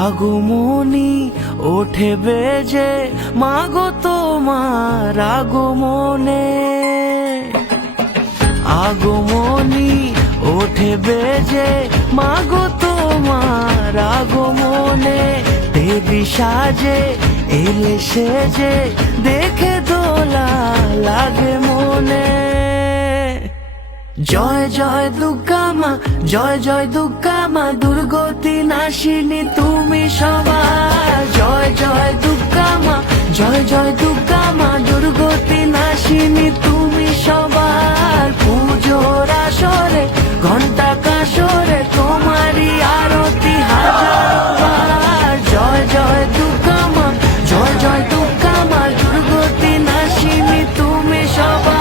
আগমনী ওঠে বেজে মাগো তোমার আগমনে, আগমনী ওঠে বেজে মাগো তোমার আগমনে। দেবী সাজে এলে সেজে দেখে দোলা লাগে মনে। জয় জয় দুর্গা মা, জয় জয় দুর্গা মা, দুর্গতি নাশিনী তুমি সবার। জয় জয় দুর্গা মা, জয় জয় দুর্গা মা, দুর্গতি নাশিনী তুমি সবার। পুজোর আসরে ঘন্টা কাসরে তোমারই আরতি হাজারবার। জয় জয় দুর্গা মা, জয় জয় দুর্গা মা, দুর্গতি নাশিনী তুমি সবার।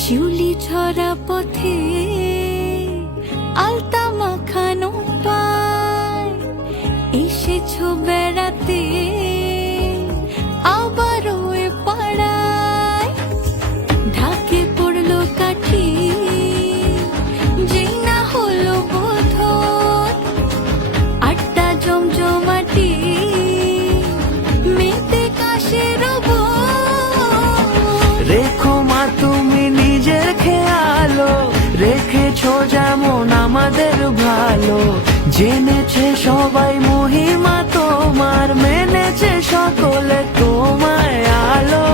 শিউলি ছড়া পথে আলতা মাখানো পায়, এসেছো বেড়াতে আবারও এ পাড়ায়। ঢাকে পড়লো কাঠি যেই না হলো বোধন, আটটা জমজমাটি মেতে কাশের রেখো মা তুমি নিজের খেয়ালো, রেখেছো যেমন আমাদের ভালো। জেনেছে সবাই মহিমা তোমার, মেনেছে সকলে তোমায় আলো।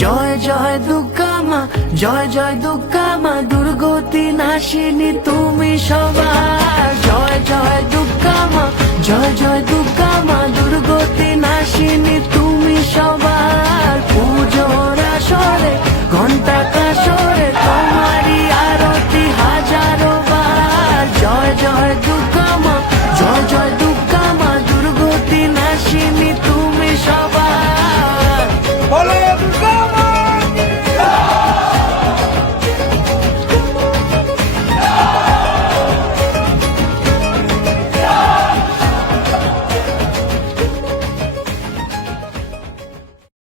জয় জয় দুর্গা মা, জয় জয় দুর্গা মা, দুর্গতি নাশিনী তুমি সবার। জয় জয় দুর্গা মা, জয় জয় দুর্গা মা, দুর্গতি নাশিনী তুমি সবার। পুজোর আসরে ঘন্টা কাসরে তোমারই আরতি হাজারো বার। জয় জয় দুর্গা মা, জয় জয় দুর্গা মা, দুর্গতি নাশিনী তুমি সবার।